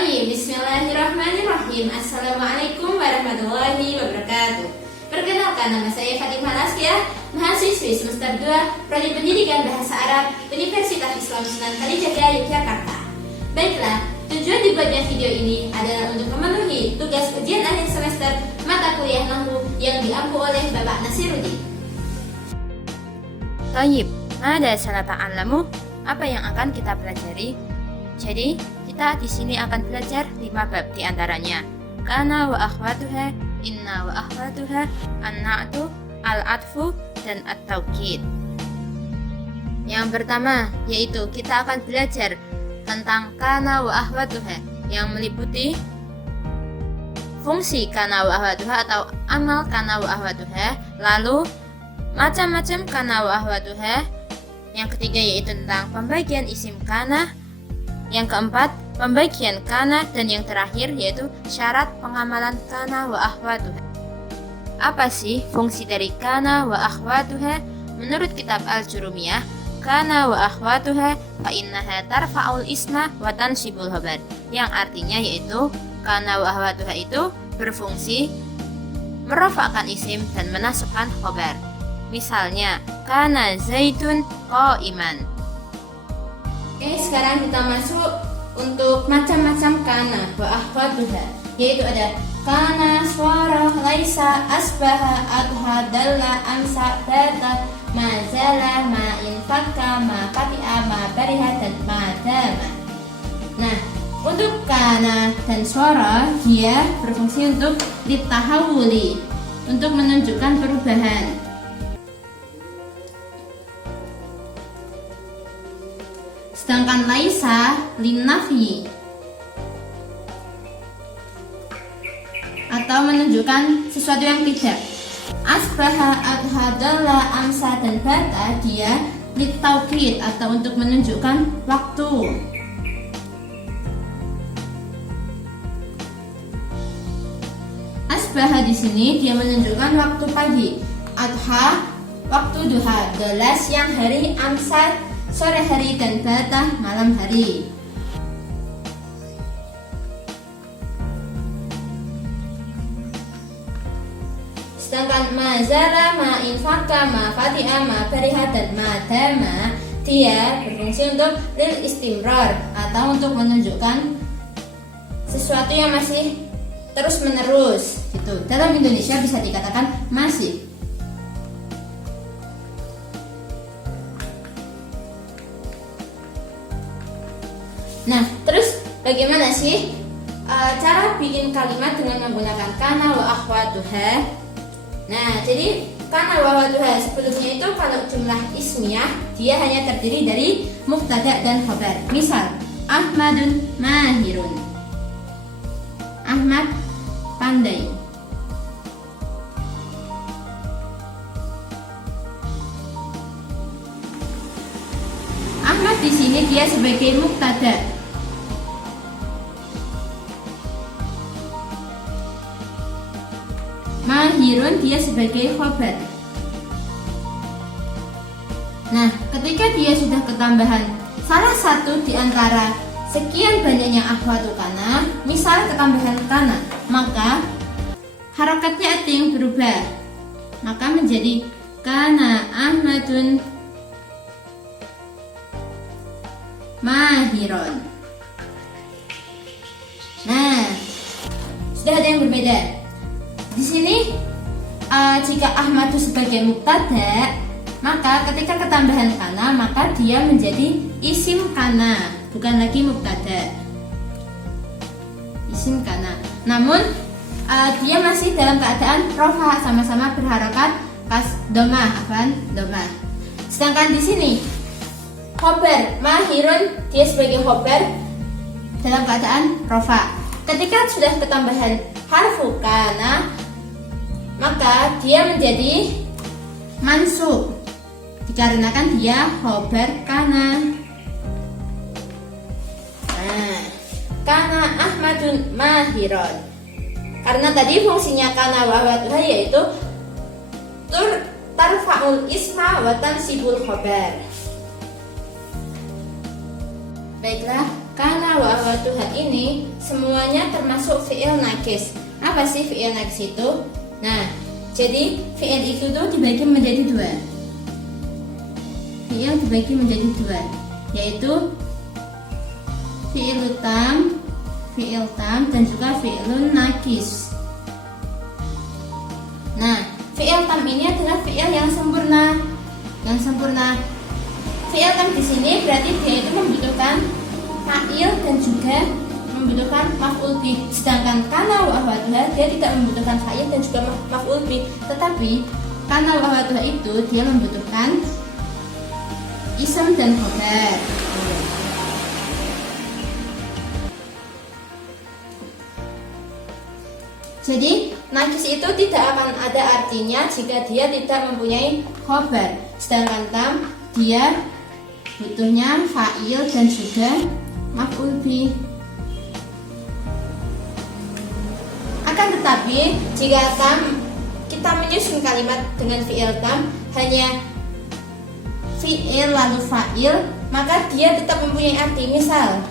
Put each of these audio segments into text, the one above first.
Baik, bismillahirrahmanirrahim. Assalamualaikum warahmatullahi wabarakatuh. Perkenalkan, nama saya Fatimah Laskia, mahasiswi semester 2 Prodi Pendidikan Bahasa Arab Universitas Islam Sunan Kalijaga, Yogyakarta. Baiklah, tujuan dibuatnya video ini adalah untuk memenuhi tugas ujian akhir semester mata kuliah Nahwu yang diampu oleh Bapak Nasiruddin. Tayyib, mada sanata'allamu? Apa yang akan kita pelajari? Jadi, kita di sini akan belajar 5 bab di antaranya. Kana wa akhwatuha, inna wa akhwatuha, an-na'tu, al-atfu, dan at-taukid. Yang pertama, yaitu kita akan belajar tentang kana wa akhwatuha yang meliputi fungsi kana wa akhwatuha atau amal kana wa akhwatuha, lalu macam-macam kana wa akhwatuha. Yang ketiga yaitu tentang pembagian isim kana. Yang keempat, pembagian kana, dan yang terakhir yaitu syarat pengamalan kana wa akhwatuha. Apa sih fungsi dari kana wa akhwatuha? Menurut kitab Al-Jurumiyah, kana wa akhwatuha fa innaha tarfa'ul isma wa tansibul khabar. Yang artinya yaitu kana wa akhwatuha itu berfungsi merofakkan isim dan menasabkan khabar. Misalnya, kana zaitun qa'iman. Oke, sekarang kita masuk untuk macam-macam kana wa akhwatuha, yaitu ada kana, swara, laisa, asbaha, adha, dalla, amsa, bata, mazala, ma'in, fakka, ma fati'a, ma bariha, dan ma dama. Nah, untuk kana dan swara, dia berfungsi untuk litahawuli, untuk menunjukkan perubahan. Sedangkan laisa linnafi atau menunjukkan sesuatu yang tidak. Asbaha, adha, dalla, amsa, dan bata dia litaukid atau untuk menunjukkan waktu. Asbaha di sini dia menunjukkan waktu pagi, adha waktu duha, dalla siang hari, amsa sore hari, dan bata malam hari. Sedangkan mazala, ma'in, fakka, ma fati'a, ma bariha, dan ma dama dia berfungsi untuk lil istimrar atau untuk menunjukkan sesuatu yang masih terus menerus gitu. Dalam Indonesia bisa dikatakan masih. Nah, terus bagaimana sih cara bikin kalimat dengan menggunakan kana wa akhwatuha? Nah, jadi kana wa akhwatuha sebelumnya itu kalau jumlah ismiyah dia hanya terdiri dari mubtada dan khabar. Misal, Ahmadun mahirun. Ahmad pandai. Ahmad di sini dia sebagai mubtada. Mahirun dia sebagai khabar. Nah, ketika dia sudah ketambahan salah satu di antara sekian banyaknya akhwatu kana, misal ketambahan kana, maka harakatnya ada yang berubah. Maka menjadi kana Ahmadun mahirun. Nah, sudah ada yang berbeda. Di sini jika Ahmadu sebagai mubtada, maka ketika ketambahan kana maka dia menjadi isim kana, bukan lagi mubtada. Isim kana. Namun dia masih dalam keadaan rofa, sama-sama berharakat pas domah, domah. Sedangkan di sini khobar mahirun dia sebagai khobar dalam keadaan rofa. Ketika sudah ketambahan harfu kana, maka dia menjadi mansub dikarenakan dia khobar kana. Nah, kana Ahmadun mahirun. Karena tadi fungsinya kana wa akhwatuha yaitu tarfa'ul isma wa tansibul khabar. Baiklah, kana wa akhwatuha ini semuanya termasuk fi'il naqis. Apa sih fi'il naqis itu? Nah, jadi fi'il itu tuh dibagi menjadi dua. Fi'il dibagi menjadi dua, yaitu fi'il tam dan juga fi'ilun naqis. Nah, fi'il tam ini adalah fi'il yang sempurna. Fi'il tam di sini berarti dia itu membutuhkan fa'il dan juga membutuhkan maf'ul bih. Sedangkan kana wa akhwatuha dia tidak membutuhkan fa'il dan juga maf'ul bih. Tetapi kana wa akhwatuha itu dia membutuhkan ism dan khobar. Jadi najis itu tidak akan ada artinya jika dia tidak mempunyai khobar. Sedangkan tam dia butuhnya fa'il dan juga maf'ul bih. Akan tetapi jika tam kita menyusun kalimat dengan fi'il tam hanya fi'il lalu fa'il, maka dia tetap mempunyai arti. Misal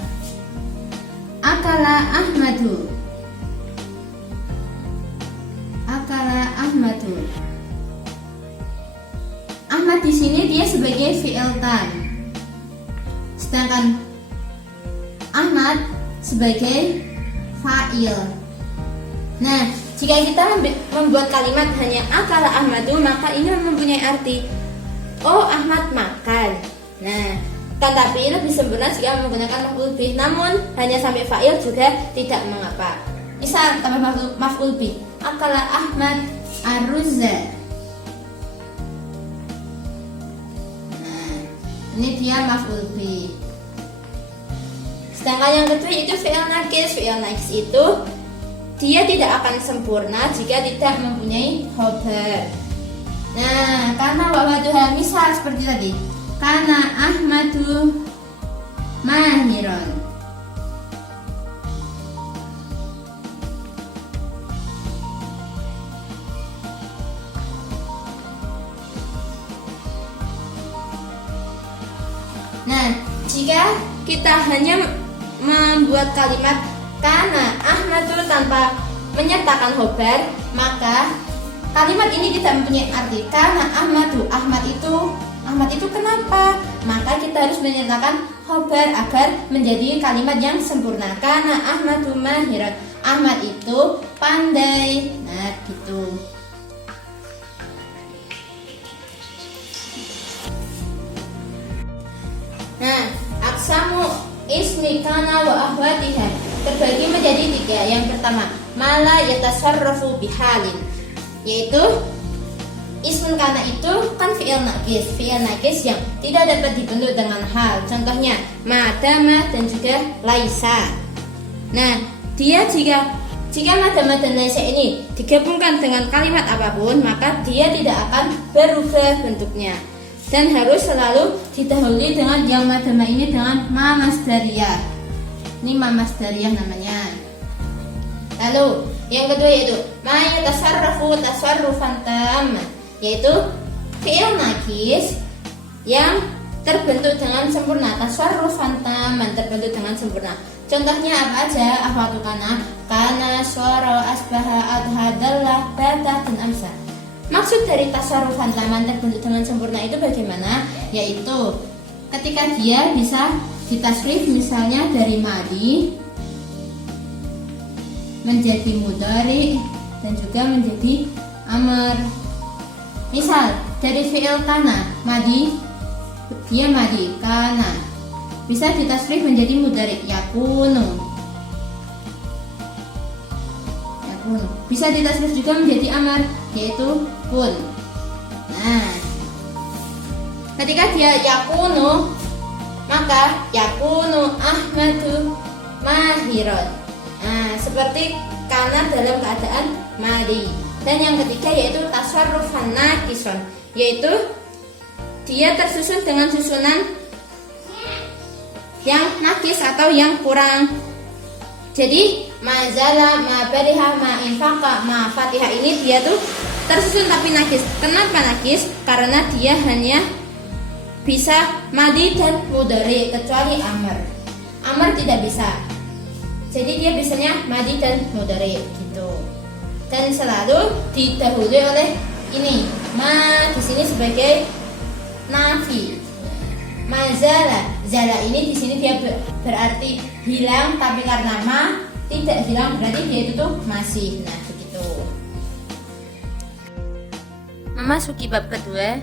akala Ahmadu. Ahmad di sini dia sebagai fi'il tam. Sedangkan Ahmad sebagai fa'il. Nah, jika kita membuat kalimat hanya akala Ahmadu, maka ini mempunyai arti oh Ahmad makan. Nah, tetapi lebih sempurna jika menggunakan maf'ul bih. Namun hanya sampai fa'il juga tidak mengapa. Misal tambah maf'ul bih, akala Ahmad aruzza. Nah, ini dia maf'ul bih. Sedangkan yang kedua itu fi'il naqis. Fi'il naqis itu dia tidak akan sempurna jika tidak mempunyai khobar. Nah, kana wa akhwatuha misal seperti tadi. Kana Ahmadu mahiron. Nah, jika kita hanya membuat kalimat kana Ahmadu tanpa menyertakan khobar, maka kalimat ini tidak mempunyai arti. Karena Ahmad itu kenapa? Maka kita harus menyertakan khobar agar menjadi kalimat yang sempurna. Karena Ahmadu mahiran, Ahmad itu pandai. Nah, gitu. Nah, aksamu ismi kana wa akhwatiha terbagi menjadi tiga. Yang pertama, mala yatasarrafu bihalin, yaitu ismun kana itu kan fi'il naqis yang tidak dapat dibentuk dengan hal. Contohnya madama dan juga laisa. Nah, dia jika madama dan laisa ini digabungkan dengan kalimat apapun, maka dia tidak akan berubah bentuknya dan harus selalu didahului dengan yang madama ini dengan ma masdariyah. Ini ma masdariyah namanya. Lalu yang kedua yaitu ma yatasarrafu tasarrufan tamman, yaitu fi'il naqis yang terbentuk dengan sempurna. Tasarrufan tamman, terbentuk dengan sempurna. Contohnya apa aja? Akhwatu kana, suara, asbaha, adha, dalla, bata, dan amsa. Maksud dari tasarrufan taman terbentuk dengan sempurna itu bagaimana? Yaitu ketika dia bisa ditasrif misalnya dari madi menjadi mudhari dan juga menjadi amr. Misal dari fi'il kana, madi, dia madi kana, bisa ditasrif menjadi mudhari yakunu. Bisa ditasrif juga menjadi amr, yaitu kun. Nah, ketika dia yakunu, maka yakunu Ahmadu mahiron. Nah, seperti kana dalam keadaan madi. Dan yang ketiga yaitu tasarrufan naqison, yaitu dia tersusun dengan susunan yang naqis atau yang kurang. Jadi mazala, ma bariha, ma infaqa, ma fatiha ini dia tuh tersusun tapi naqis. Kenapa naqis? Karena dia hanya bisa madi dan mudhari kecuali amr. Amar tidak bisa. Jadi dia biasanya madi dan mudhari gitu. Dan selalu didahului oleh ini ma di sini sebagai nafi. Mazala, zala ini di sini dia berarti hilang, tapi karena ma tidak hilang berarti dia itu tuh masih. Nah begitu. Memasuki bab kedua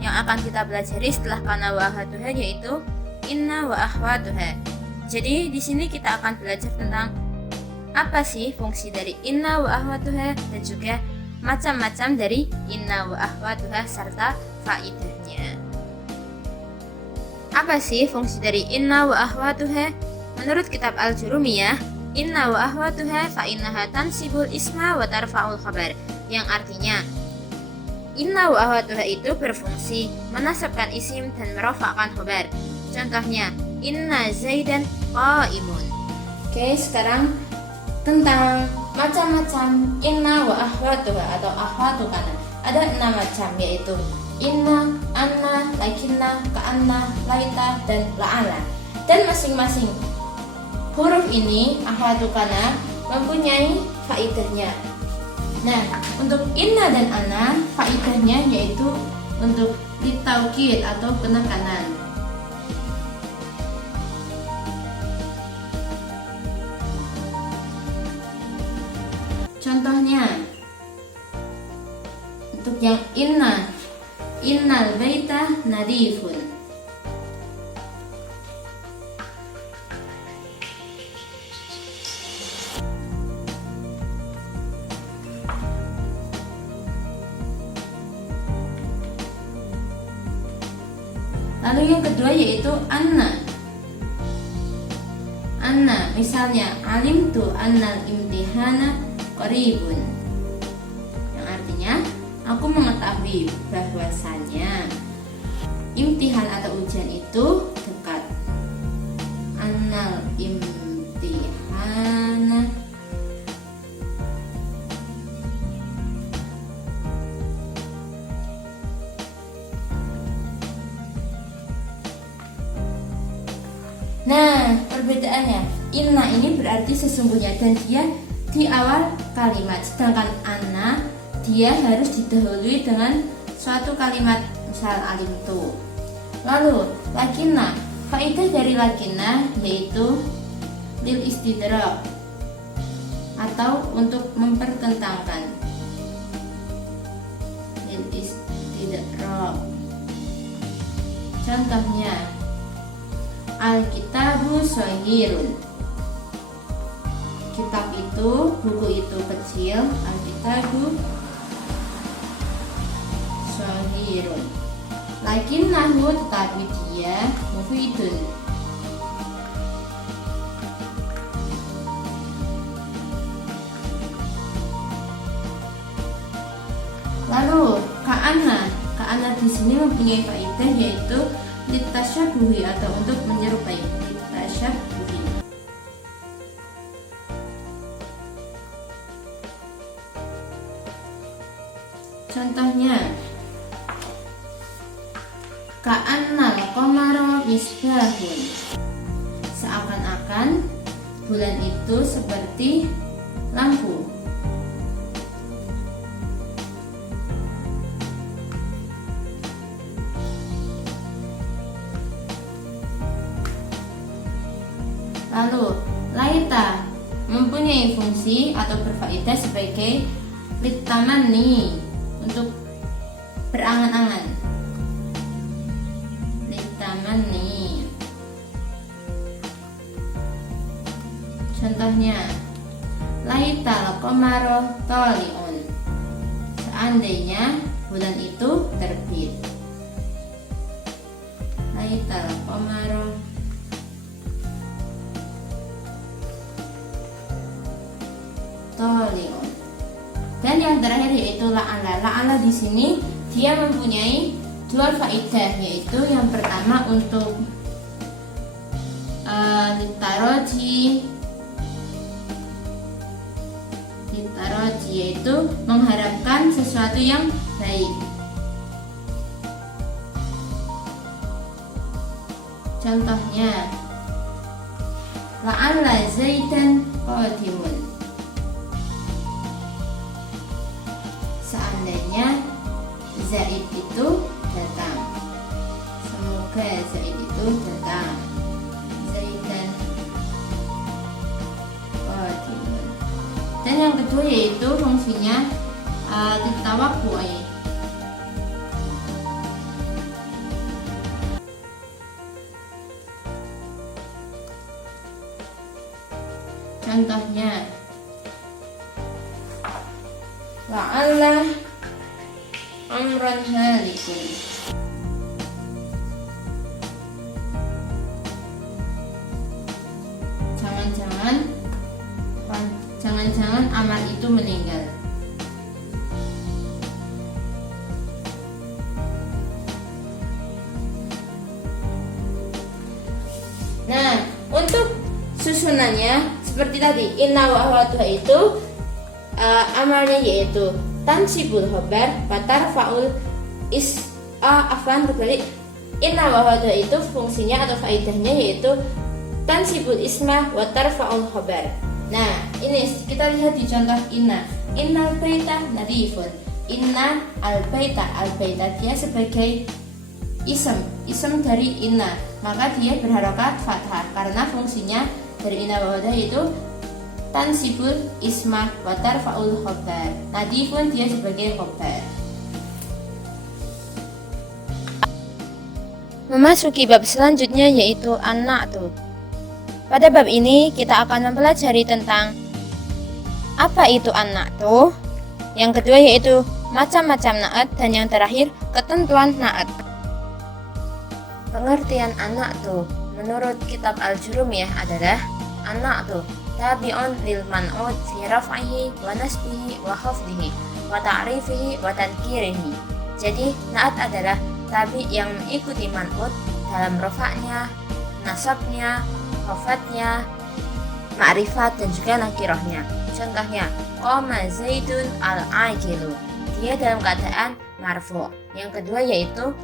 yang akan kita pelajari setelah kana wa akhwatuha yaitu inna wa akhwatuha. Jadi di sini kita akan belajar tentang apa sih fungsi dari inna wa akhwatuha dan juga macam-macam dari inna wa akhwatuha serta faidahnya. Apa sih fungsi dari inna wa akhwatuha? Menurut kitab Al-Jurumiyah, inna wa akhwatuha fa innaha tansibul isma wa tarfa'ul khabar, yang artinya inna wa akhwatuha itu berfungsi menasabkan isim dan merofakkan khabar. Contohnya, inna zaidan qaimun. Oke, sekarang tentang macam-macam inna wa akhwatuha atau akhwatu kana. Ada 6 macam, yaitu inna, anna, lakinna, ka'anna, laita, dan la'ala. Dan masing-masing huruf ini akhwatu kana mempunyai faidahnya. Nah, untuk inna dan anna faidahnya yaitu untuk litaukid atau penekanan. Contohnya, untuk yang inna, innal baita nadifun. Lalu yang kedua yaitu anna. Anna, misalnya alimtu annal imtihana qaribun, yang artinya aku mengetahui bahwasanya imtihan atau ujian itu dekat. Annal imtihana Nah, perbedaannya, inna ini berarti sesungguhnya dan dia di awal kalimat, sedangkan anna dia harus didahului dengan suatu kalimat, misal alimtu. Lalu lakinna, faedah dari lakinna yaitu lil istidrak atau untuk mempertentangkan. Lil istidrak. Contohnya, al-kitabu shahirun. Kitab itu, buku itu kecil. Al-kitabu shahirun. Lakinnahu, tetapi dia mufidun. Lalu ka'anna. Ka'anna di sini mempunyai faedah yaitu litasyabuhi atau untuk menyerupai. Litasyabuhi. Contohnya, ka'annal qamara misbahun. Seakan-akan bulan itu seperti lampu. Lalu, laita mempunyai fungsi atau berfaedah sebagai litamani, untuk berangan-angan. Litamani. Contohnya, laital qamara tali'un. Seandainya bulan itu terbit. Laital qamara tali'un. Dan yang terakhir yaitu la'ala. La'ala di sini dia mempunyai dua faedah, yaitu yang pertama untuk litaroji, yaitu mengharapkan sesuatu yang baik. Contohnya, la'alla zaidan qadimun. Seandainya Zaid itu datang, semoga Zaid itu datang. Zaidan qadimun. Dan yang kedua yaitu fungsinya tawakku'i. Contohnya, la'alla amran halikun. Jangan-jangan Amar itu meninggal. Nah, untuk susunannya seperti tadi, inna wa akhwatuha itu amalnya yaitu tansibul khobar wa tarfa'ul berbalik. Inna wa akhwatuha itu fungsinya atau faedahnya yaitu tansibul isma wa tarfa'ul khobar. Nah, ini kita lihat di contoh inna. Innal baita nadifun. Inna al baita dia sebagai ism dari inna, maka dia berharokat fathah karena fungsinya dari inna wa akhwatuha itu tansibul isma wa tarfa'ul khobar. Nadifun dia sebagai khobar. Memasuki bab selanjutnya yaitu an-na'tu. Pada bab ini kita akan mempelajari tentang apa itu an-na'tu, yang kedua yaitu macam-macam na'at, dan yang terakhir ketentuan na'at. Pengertian an-na'tu menurut kitab Al-Jurumiyah adalah an-na'tu tabi'un lil man'ut fi raf'ihi wa nasbihi wa khafdihi wa ta'rifihi wa tankirihi. Jadi na'at adalah tabi yang mengikuti man'ut dalam rafa'nya, nasabnya, khafadnya, ma'rifat dan juga nakirahnya. Contohnya, qama zaidun al-aqilu, dia dalam keadaan marfu'. Yang kedua yaitu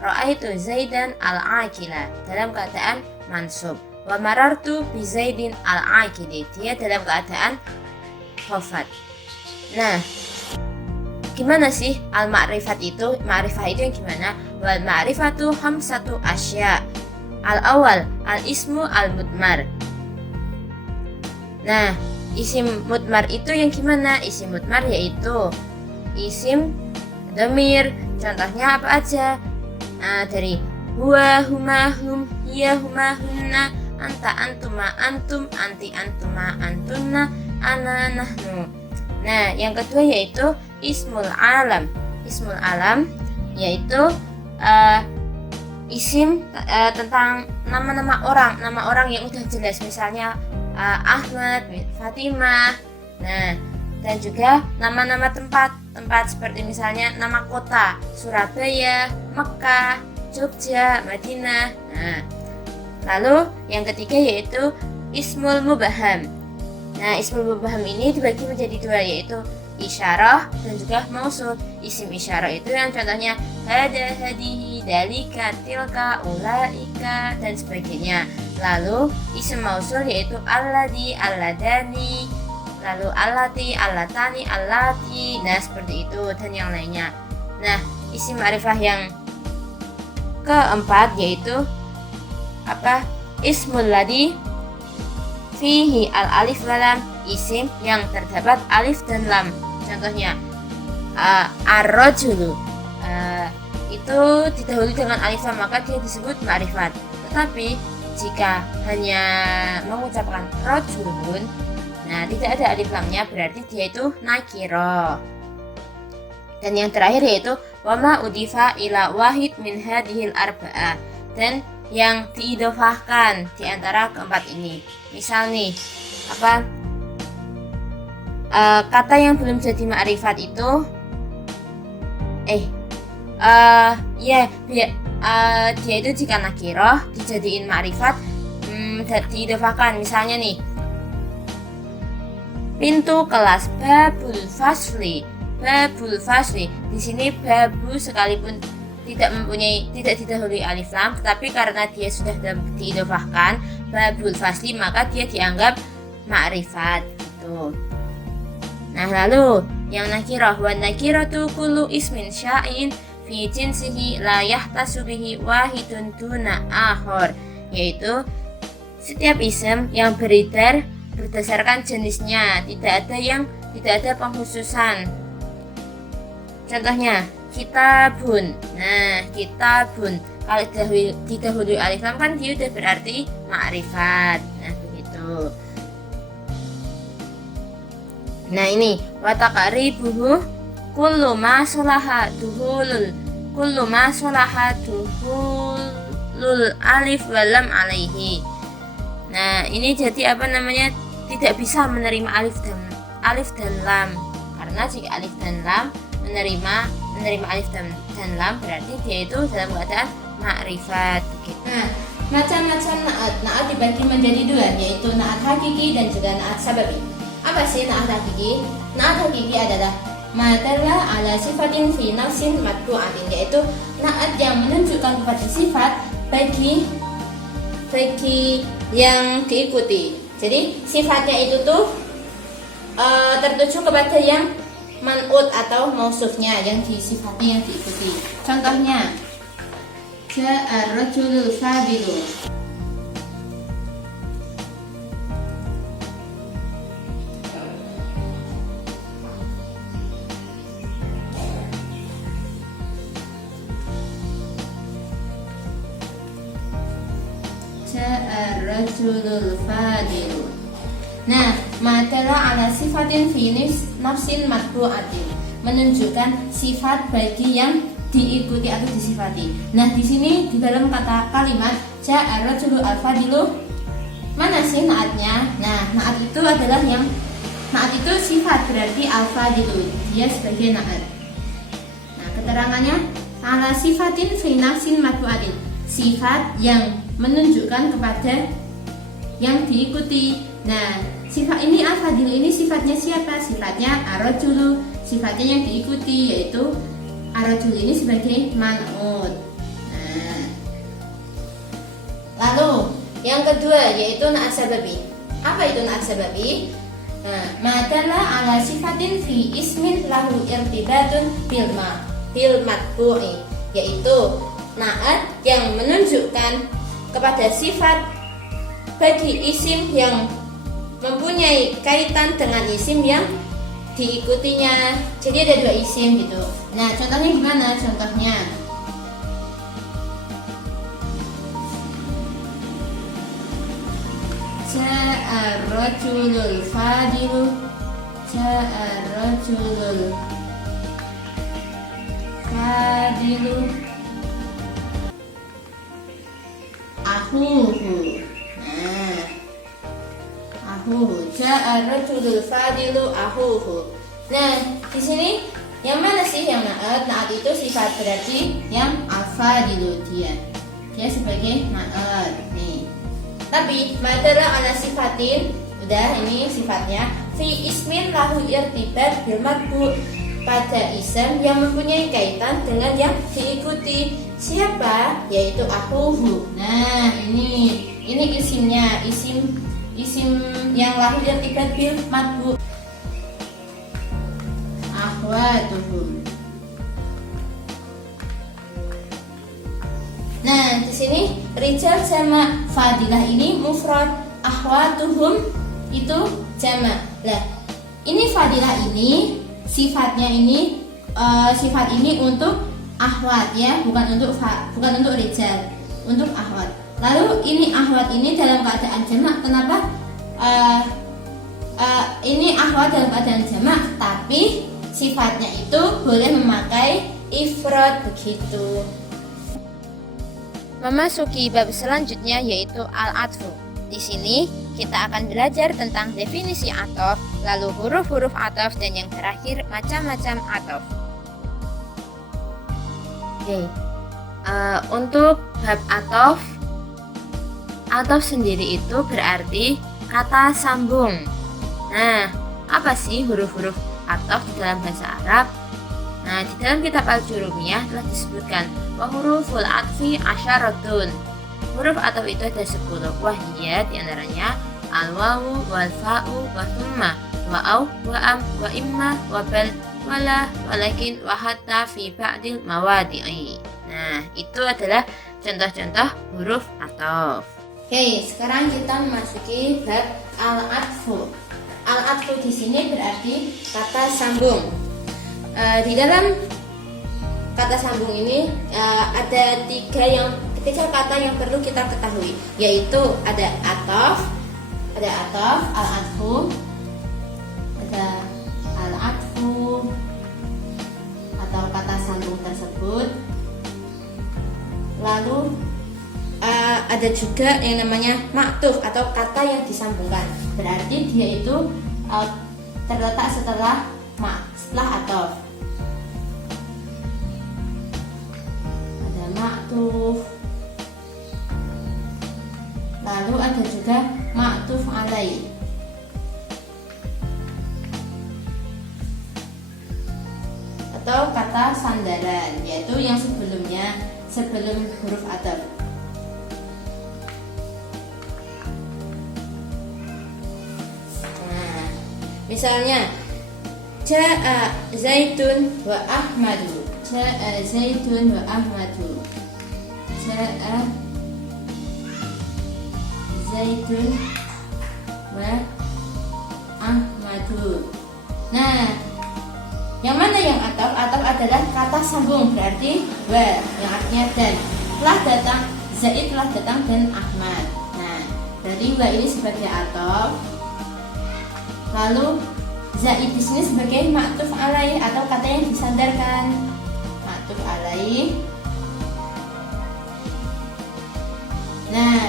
ra'aitu zaidan al-aqila, dalam keadaan mansub. Wa marartu bi zaidin al-aqili, dia dalam keadaan khafad. Nah, gimana sih al-ma'rifat itu? Ma'rifah itu yang gimana? Wal ma'rifatu khamsatu asya. Al-awwal al-ismu al-mudmar. Nah, isim mudmar itu yang gimana? Isim mudmar yaitu isim dhamir. Contohnya apa aja? Dari huwa, huma, hum, hiya, huma, hunna, anta, antuma, antum, anti, antuma, antunna, ana, nahnu. Nah, yang kedua yaitu ismul alam. Ismul alam yaitu isim tentang nama orang yang udah jelas, misalnya Ahmad, Fatimah. Nah, dan juga nama-nama tempat seperti misalnya nama kota Surabaya, Mekah, Jogja, Madinah. Nah, lalu yang ketiga yaitu ismul mubaham. Nah, ismul mubaham ini dibagi menjadi dua, yaitu isyarah dan juga mausul. Isim isyarah itu yang contohnya hada, hadihi, dalika, tilka, ulaika dan sebagainya. Lalu isim mausul yaitu alladhi, alladani, lalu allati, allatani, allati. Nah, seperti itu dan yang lainnya. Nah, isim ma'rifah yang keempat yaitu apa? Ismul ladhi fihi al-alif walam, isim yang terdapat alif dan lam. Contohnya ar-rajulu, itu didahului dengan alif lam maka dia disebut ma'rifat. Tetapi jika hanya mengucapkan rajulun, nah tidak ada alif lamnya, berarti dia itu nakiro. Dan yang terakhir yaitu wama udifa ila wahid min hadhil arba'ah, dan yang diidofahkan di antara keempat ini. Misal nih, kata yang belum jadi ma'rifat itu dia itu jika nakiroh dijadiin ma'rifat, diidofahkan. Misalnya nih, pintu kelas, babul fasli. Di sini babu sekalipun tidak didahului alif lam, tetapi karena dia sudah diidofahkan, babul fasli, maka dia dianggap ma'rifat gitu. Nah, lalu yang nakirah, wa nakiratu kullu ismin sya'in fi jinsihi la yahtasu bihi wahidun duna akhar, yaitu setiap isim yang beredar berdasarkan jenisnya, tidak ada pengkhususan. Contohnya kitabun. Nah, kitabun kalau didahului alif lam kan dia udah berarti ma'rifat. Nah, begitu. Nah, ini wa taqribuhu kullu ma salaha duhulul alif wa lam alaihi. Nah, ini jadi tidak bisa menerima alif dan lam, karena jika alif dan lam menerima alif dan lam berarti dia itu dalam keadaan ma'rifat gitu. Nah, macam-macam naat dibagi menjadi dua, yaitu naat hakiki dan juga naat sababi. Apa sih naat hakiki? Naat hakiki adalah madalla ala sifatin fi nafsin matbu'atin, yaitu naat yang menunjukkan kepada sifat bagi yang diikuti. Jadi sifatnya itu tuh tertuju kepada yang man'ut atau mausufnya, yang sifatnya yang diikuti. Contohnya ja'a rajulul fadilu. Ja'a rajulul fadilu. Nah, madalla ala sifatin fi nafsin matbu'atin, menunjukkan sifat bagi yang diikuti atau disifati. Nah, di sini di dalam kata kalimat ja'a rajulul al-fadilu, mana sih naatnya? Nah, naat itu adalah naat itu sifat, berarti al-fadilu dia sebagai naat. Nah, keterangannya ala sifatin fi nafsin matbu'atin, sifat yang menunjukkan kepada yang diikuti. Nah, sifat ini al-fadil ini sifatnya siapa? Sifatnya ar-rajulu, sifatnya yang diikuti, yaitu ar-rajul ini sebagai man'ut. Nah, lalu yang kedua yaitu naat sababi. Apa itu naat sababi? Nah, madalla ala sifatin fi ismin lahu irtibatun bil matbu'i, yaitu naat yang menunjukkan kepada sifat bagi isim yang mempunyai kaitan dengan isim yang diikutinya. Jadi ada dua isim gitu. Nah, contohnya gimana? Contohnya ja'a rajulul fadilu, ja'a rajulul fadilu ahuhu. Nah, ahuhu, ja'a rajulul fadilu ahuhu. Nah, di sini yang mana sih yang naat? Naat itu sifat, berarti yang al-fadilu dia sebagai naat nih. Tapi madara ala sifatin, udah ini sifatnya fi ismin lahu irtibat bil matbu, pada isim yang mempunyai kaitan dengan yang diikuti. Siapa? Yaitu ahuhu. Nah, ini isimnya, isim yang lahu irtibat bil matbu. Ahwatuhum. Nah, di sini rijal sama fadilah ini mufrad, ahwatuhum itu jamak. Lah, ini fadilah ini sifatnya ini sifat ini untuk ahwat ya, bukan untuk rijal, untuk ahwat. Lalu ini ahwat ini dalam keadaan jamak. Kenapa? Ini ahwat dalam keadaan jamak, tapi sifatnya itu boleh memakai ifrad begitu. Memasuki bab selanjutnya yaitu al-atfu. Di sini kita akan belajar tentang definisi atof, lalu huruf-huruf atof, dan yang terakhir macam-macam atof. Oke, untuk bab atof sendiri itu berarti kata sambung. Nah, apa sih huruf-huruf atof di dalam bahasa Arab? Nah, di dalam kitab Al-Jurumiyah telah disebutkan wa huruful atfi asyaratun. huruf ataf itu ada 10. Wahiyat diantaranya al-wawu, wal-fa'u, wa thumma, wa au, wa am, wa imma, wa bal, wala, walakin, wa hatta fi ba'dil mawadi'i. Nah, itu adalah contoh-contoh huruf ataf. Oke, sekarang kita memasuki bab al-atfu. Al-atfu di sini berarti kata sambung. Di dalam kata sambung ini ada tiga kata yang perlu kita ketahui, yaitu ada ataf, al-atfu, ada al-atfu atau kata sambung tersebut. Lalu ada juga yang namanya maktuf atau kata yang disambungkan. Berarti dia itu terletak setelah ataf. Ada maktuf. Lalu ada juga maktuf alaih. Atau kata sandaran, yaitu yang sebelum huruf ataf. Misalnya, Ja'a Zaidun wa Ahmadu. Ja'a Zaidun wa Ahmadu. Ja'a Zaidun wa Ahmadu. Nah, yang mana yang ataf? Ataf adalah kata sambung, berarti wa, yang artinya dan. Telah datang Zaid, telah datang dan Ahmad. Nah, dari wa ini sebagai ataf. Lalu Zaid di sini sebagai maktuf alaih atau kata yang disandarkan. Maktuf alaih. Nah,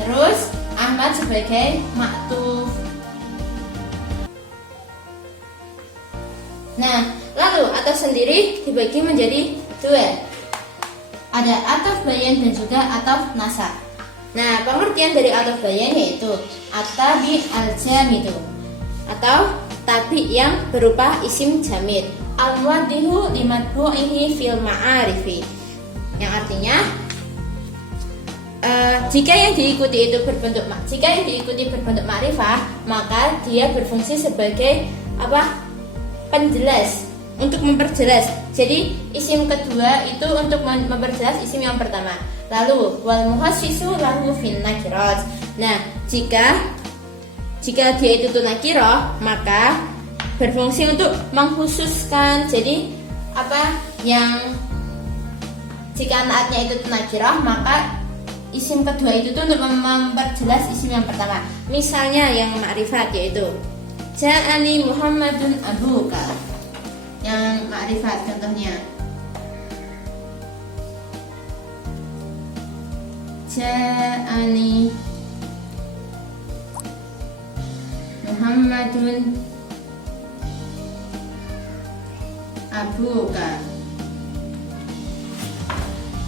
terus Ahmad sebagai maktuf. Nah, lalu ataf sendiri dibagi menjadi dua. Ada ataf bayan dan juga ataf nasab. Nah, pengertian dari ataf bayan yaitu at-tabi al-jamidu, atau tabi yang berupa isim jamid, al-muwaddihu limatbu'ihi fil ma'arifi, yang artinya jika yang diikuti berbentuk ma'rifah, maka dia berfungsi sebagai penjelas, untuk memperjelas. Jadi isim kedua itu untuk memperjelas isim yang pertama. Lalu wal muhassisu lahu fin nakirat. Nah, jika dia itu nakirah, maka berfungsi untuk mengkhususkan. Jadi jika naatnya itu nakirah, maka isim kedua itu tuh untuk memperjelas isim yang pertama. Misalnya yang ma'rifat yaitu Ja'ani Muhammadun abuka. Yang ma'rifat contohnya Ja'ani Muhammadun abuka.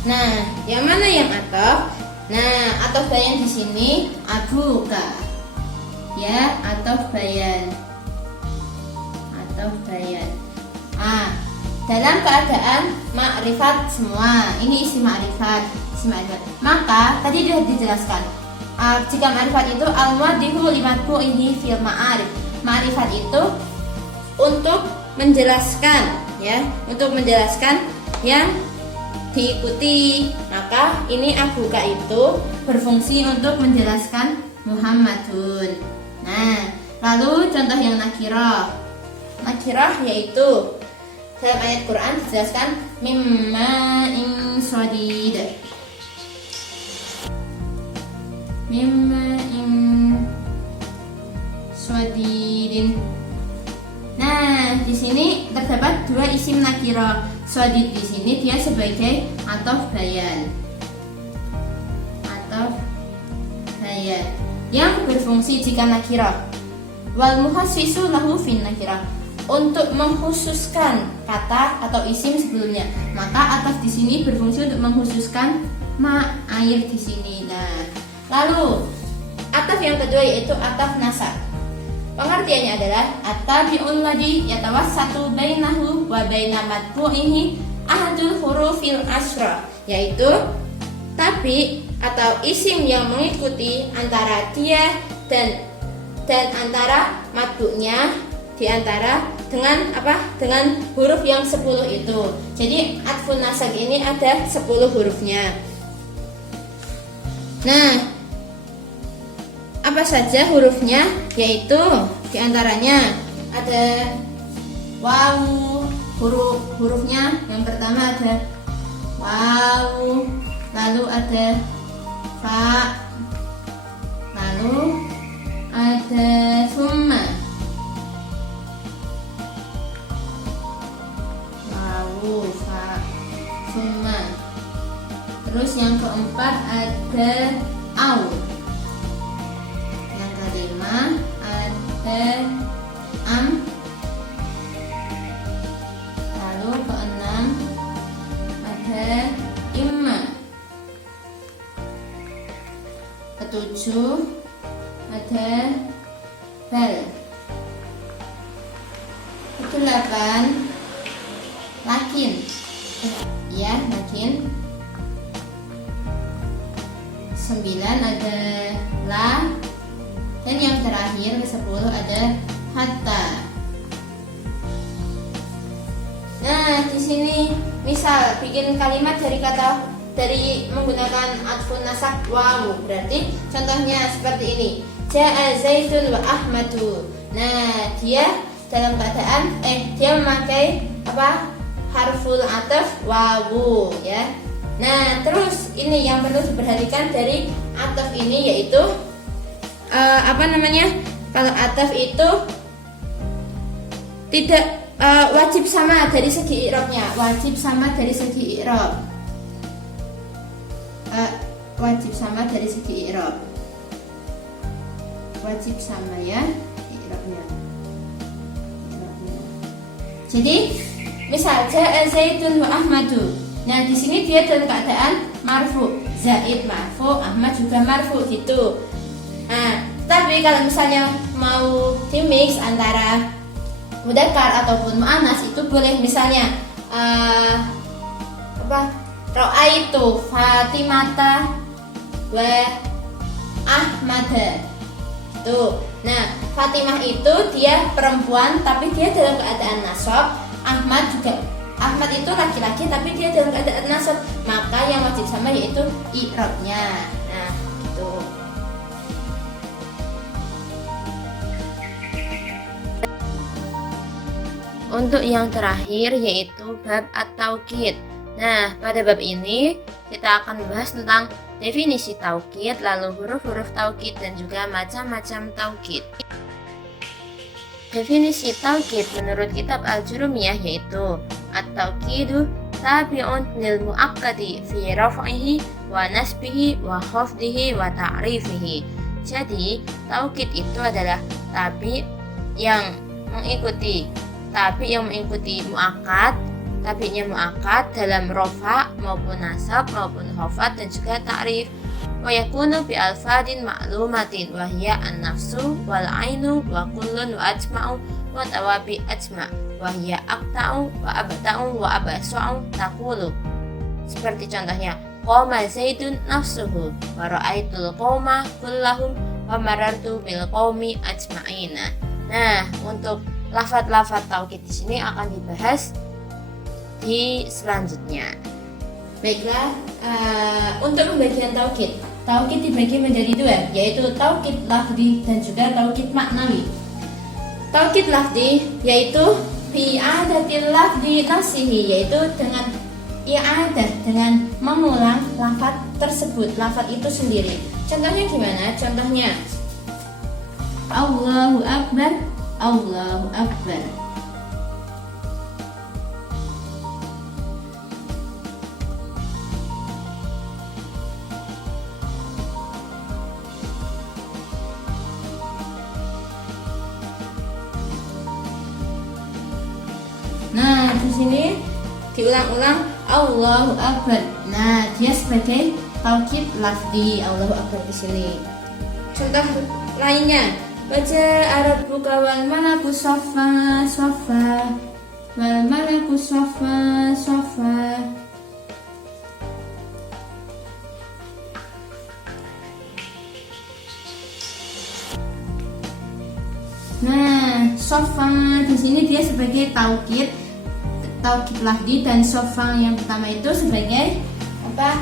Nah, yang mana yang ataf? Nah, ataf bayan di sini abuka. Ya, ataf bayan. Dalam keadaan ma'rifat semua. Ini isim ma'rifat. Maka tadi sudah dijelaskan. Jika ma'rifat itu al-muwaddihu limatbu'ihi fil ma'arif. Ma'rifat itu untuk menjelaskan, ya, untuk menjelaskan yang diikuti. Maka ini abuka itu berfungsi untuk menjelaskan Muhammadun. Nah, lalu contoh yang nakirah. Nakirah yaitu dalam ayat Quran dijelaskan mimma in shadid. Mimma in shadidin. Nah, di sini terdapat dua isim nakirah. Shadid di sini dia sebagai ataf bayan. Yang berfungsi jika nakirah. Wal muhassisu lahu fin nakirah, untuk mengkhususkan kata atau isim sebelumnya. Maka ataf di sini berfungsi untuk mengkhususkan air di sini. Nah, lalu ataf yang kedua yaitu ataf nasab. Pengertiannya adalah at-tabi'ul ladzi yatawassatu bainahu wa baina matbu'ihi ahadul hurufil asra, yaitu tabi atau isim yang mengikuti antara dia dan antara matbu'nya di antara dengan huruf yang 10 itu. Jadi atfun nasakh ini ada 10 hurufnya. Nah, apa saja hurufnya? Yaitu di antaranya ada wawu, hurufnya yang pertama ada wawu, lalu ada fa, lalu ada summa, wawu, fa, summa. Terus yang keempat ada au, yang kelima ada am, lalu keenam ada imma, ketujuh ada bal, kedelapan lakin, ya lakin, 9 ada la, dan yang terakhir ke-10 ada hatta. Nah, di sini misal bikin kalimat dari menggunakan atfun nasakh wawu, berarti contohnya seperti ini. Ja'a Zaidun wa Ahmadu. Nah, dia dalam keadaan dia memakai harful ataf wawu, ya. Nah, terus ini yang perlu diperhatikan dari ataf ini yaitu kalau ataf itu tidak wajib sama dari segi i'rabnya, wajib sama dari segi i'rab. Wajib sama dari segi i'rab. Wajib sama ya i'rabnya. Jadi, misal Ja'a Zaidun wa Ahmadu. Nah, di sini dia dalam keadaan marfu, Zaid marfu, Ahmad juga marfu gitu. Nah, tapi kalau misalnya mau dimix antara mudzakkar ataupun muannas itu boleh, misalnya ra'aitu Fatimata wa Ahmada. Tuh. Nah, Fatimah itu dia perempuan tapi dia dalam keadaan nasab. Ahmad itu laki-laki tapi dia dalam keadaan nasab, maka yang wajib sama yaitu i'rabnya. Nah, gitu. Untuk yang terakhir yaitu bab at-taukid. Nah, pada bab ini kita akan membahas tentang definisi taukid, lalu huruf-huruf taukid dan juga macam-macam taukid. Definisi taukid menurut kitab Al-Jurumiyah yaitu at-taukidu tabi'un lil muakkadi fi raf'ihi wa nasbihi wa khafdihi wa ta'rifihi. Jadi, taukid itu adalah tabi yang mengikuti muakkad, tabi'nya muakkad dalam rafa maupun nasab maupun khafad dan juga ta'rif. Wa yakunu bi alfadin ma'lumatin wa hiya an-nafsu wal 'ainu wa kullun wa ajma'u wa tawabi ajma' wa hiya aqta'u wa abta'u wa abasa'u taqulu. Seperti contohnya, qama Zaidun nafsuhu wa ra'aitul qauma kullahum wa marartu bil qaumi ajma'ina. Nah, untuk lafaz-lafaz taukid di sini akan dibahas di selanjutnya. Baiklah, untuk pembagian taukid dibagi menjadi dua, yaitu taukid lafzi dan juga taukid maknawi. Taukid lafzi yaitu bi'adatil lafzi nafsihi, yaitu dengan i'adah, dengan mengulang lafaz tersebut, lafaz itu sendiri. Contohnya gimana? Contohnya Allahu Akbar, Allahu Akbar. Nah, di sini diulang-ulang Allahu Akbar. Nah, dia sebagai taukid lafzi Allahu Akbar di sini. Contoh lainnya, baca Rabbuka wal malaku shaffa shaffa, wal malaku shaffa shaffa. Sofang di sini dia sebagai taukid lafzi, dan sofang yang pertama itu sebagai apa?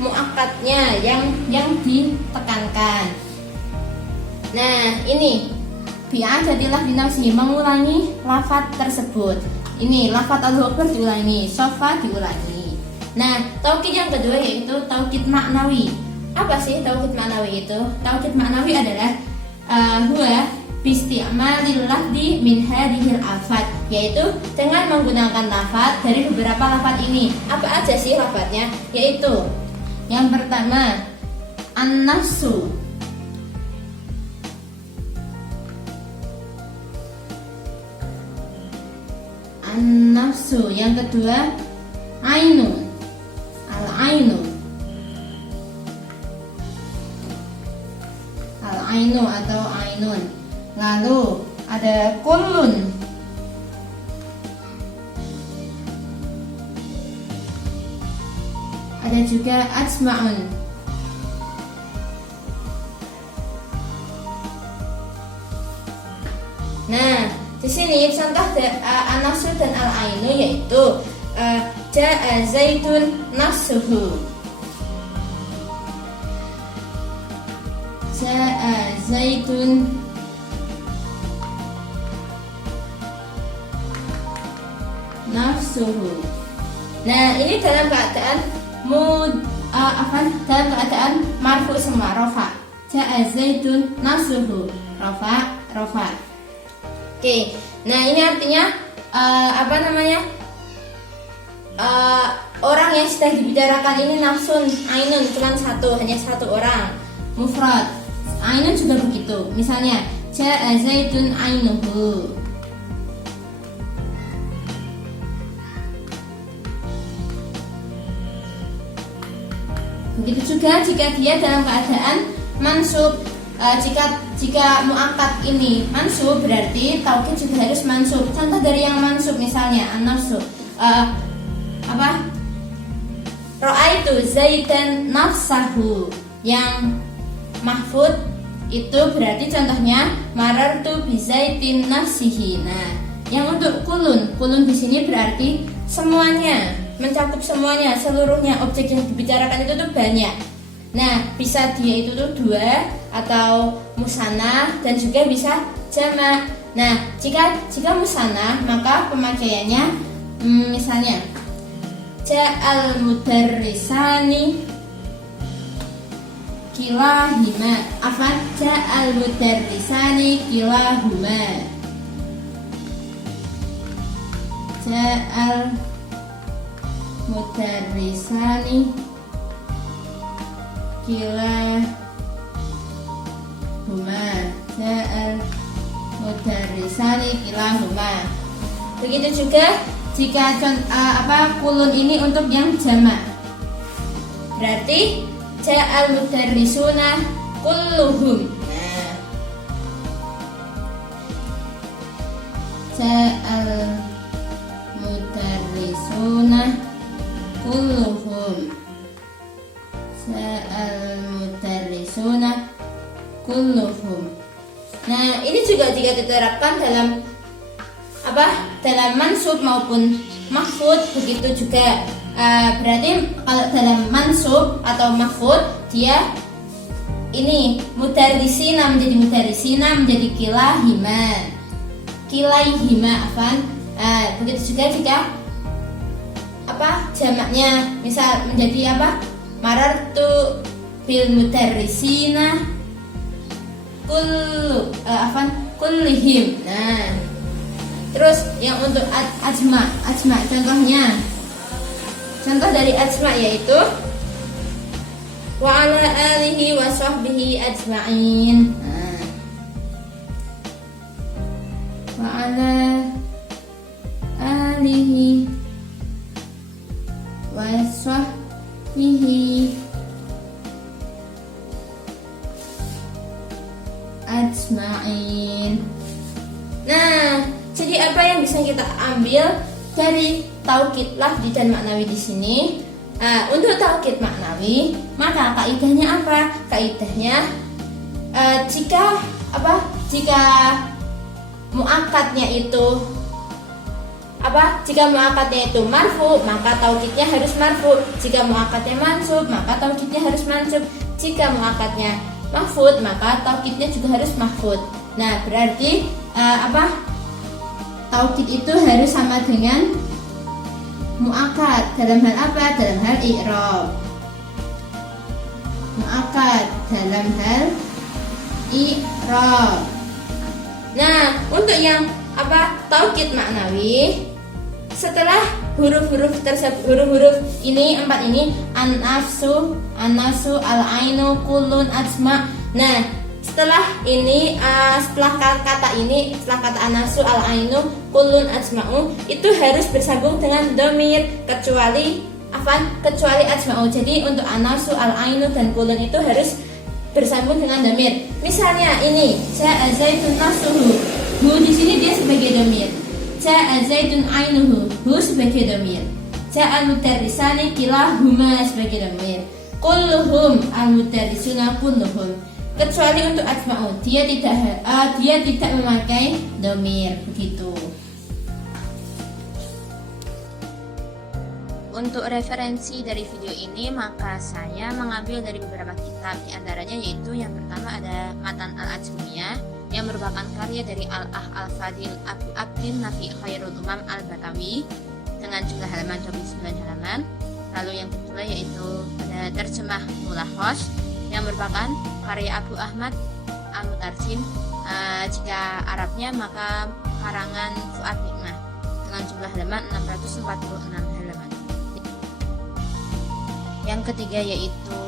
Muakkadnya yang ditekankan. Nah, ini bi'adadilah dinafsi, mengulangi lafaz tersebut. Ini lafaz Allahu Akbar diulangi, sofa diulangi. Nah, taukid yang kedua yaitu taukid maknawi. Apa sih taukid maknawi itu? Taukid maknawi adalah huwa bisti'malil lafzi min hadhil alfaz, yaitu dengan menggunakan lafaz dari beberapa lafaz ini. Apa aja sih lafaznya? Yaitu yang pertama an-nafsu, an-nafsu. Yang kedua ainun, al-ainu, al-ainu atau ainun. Lalu ada kullun, ada juga ajma'un. Nah, di sini contoh an-nafsu dan al-ainu yaitu ja'a zaitun nafsuhu, ja'a zaitun nafsuhu. Nah, ini dalam keadaan dalam keadaan marfu semua, rofa. Ja'a zaitun nafsuhu, rofa. Oke. Nah, ini artinya orang yang sedang dibicarakan ini nafsun, ainun, cuma hanya satu orang, mufrad. Ainun juga begitu. Misalnya ja'a zaitun ainuhu. Begitu juga jika dia dalam keadaan mansub. Jika muakkad ini mansub, berarti taukid juga harus mansub. Contoh dari yang mansub misalnya an-nafsu, ra'aitu zaitan nafsahu. Yang mahfud itu berarti contohnya marartu bi zaitin nafsihi. Nah, yang untuk kulun di sini berarti semuanya, mencakup semuanya, seluruhnya objek yang dibicarakan itu tuh banyak. Nah, bisa dia itu tuh dua atau musanna, dan juga bisa jamak. Nah, jika musanna maka pemakaiannya misalnya ja'al mudarrisani kilahima, ja'al mudarrisani kilahuma, ja'al mudarrisani kilahuma, ja'al mudarrisani kilahuma. Begitu juga jika kulun ini untuk yang jamak, berarti ja'al mudarrisuna kulluhum. Nah, ja'al mudarrisuna kulluhum, ja'al mudarrisuna kulluhum. Nah, ini juga jika diterapkan dalam mansub maupun mahfud, begitu juga. Berarti kalau dalam mansub atau mahfud, dia ini mudarrisina menjadi mudarrisina, menjadi kilaihima. Begitu juga jika jamaknya misal menjadi marartu bil mudarrisina kullihim. Nah, terus yang untuk ajma contohnya, contoh dari ajma yaitu wa ala alihi wa sahbihi ajma'in. Nah, wa ala alihi wa sahbihi ajma'in. Nah, jadi apa yang bisa kita ambil dari taukid lafzi dan maknawi di sini? Untuk taukid maknawi, maka kaidahnya apa? Kaidahnya jika muakkadnya itu jika muakkadnya itu marfu, maka taukidnya harus marfu. Jika muakkadnya mansub, maka taukidnya harus mansub. Jika muakkadnya mahfud, maka taukidnya juga harus mahfud. Nah, berarti taukid itu harus sama dengan muakkad. Dalam hal apa? Dalam hal i'rab. Muakkad dalam hal i'rab. Nah, untuk yang taukid maknawi, setelah huruf-huruf tersebut, huruf-huruf ini 4 ini, an-nafsu, al-ainu, kullun, ajma. Nah, setelah ini, setelah kata ini, setelah kata an-nafsu, al-ainu, kullun, ajma'u, itu harus bersambung dengan dhamir kecuali ajma'u. Jadi untuk an-nafsu, al-ainu, dan kullun itu harus bersambung dengan dhamir. Misalnya ini, ja'a zaitun nafsuhu, hu di sini dia sebagai dhamir. Ja'a zaitun ainuhu, hu sebagai dhamir. Ja'a mudarrisani kilahuma sebagai dhamir. Kulluhum al-mudarrisuna kulluhum. Kecuali untuk ajma'u, dia tidak memakai dhamir, begitu. Untuk referensi dari video ini, maka saya mengambil dari beberapa kitab, di antaranya yaitu yang pertama ada Matan al-Ajmiyah yang merupakan karya dari Al-Ah Al-Fadil Abu Abdin Nafi Khairul Umam Al-Batawi dengan jumlah halaman 29 halaman. Lalu yang kedua yaitu ada Terjemah Mulahos yang merupakan karya Abu Ahmad Al-Mutarjim, jika Arabnya maka karangan Fuad Nikmah dengan jumlah halaman 646 halaman. Yang ketiga yaitu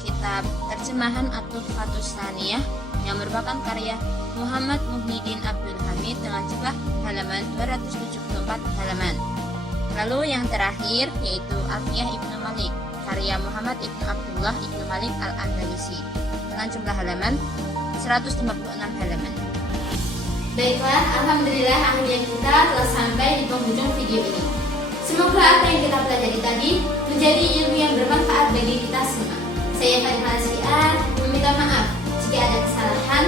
kitab Terjemahan At-Tuhfatus Tsaniyah yang merupakan karya Muhammad Muhyiddin Abdul Hamid dengan jumlah halaman 274 halaman. Lalu yang terakhir yaitu Alfiyah Ibnu Malik karya Muhammad Ibnu Abdullah Ibnu Malik Al-Andalusi dengan jumlah halaman 156 halaman. Baiklah, alhamdulillah akhirnya kita telah sampai di penghujung video ini. Semoga apa yang kita pelajari tadi menjadi ilmu yang bermanfaat bagi kita semua. Saya Fatimah Asfi'ah meminta maaf jika ada kesalahan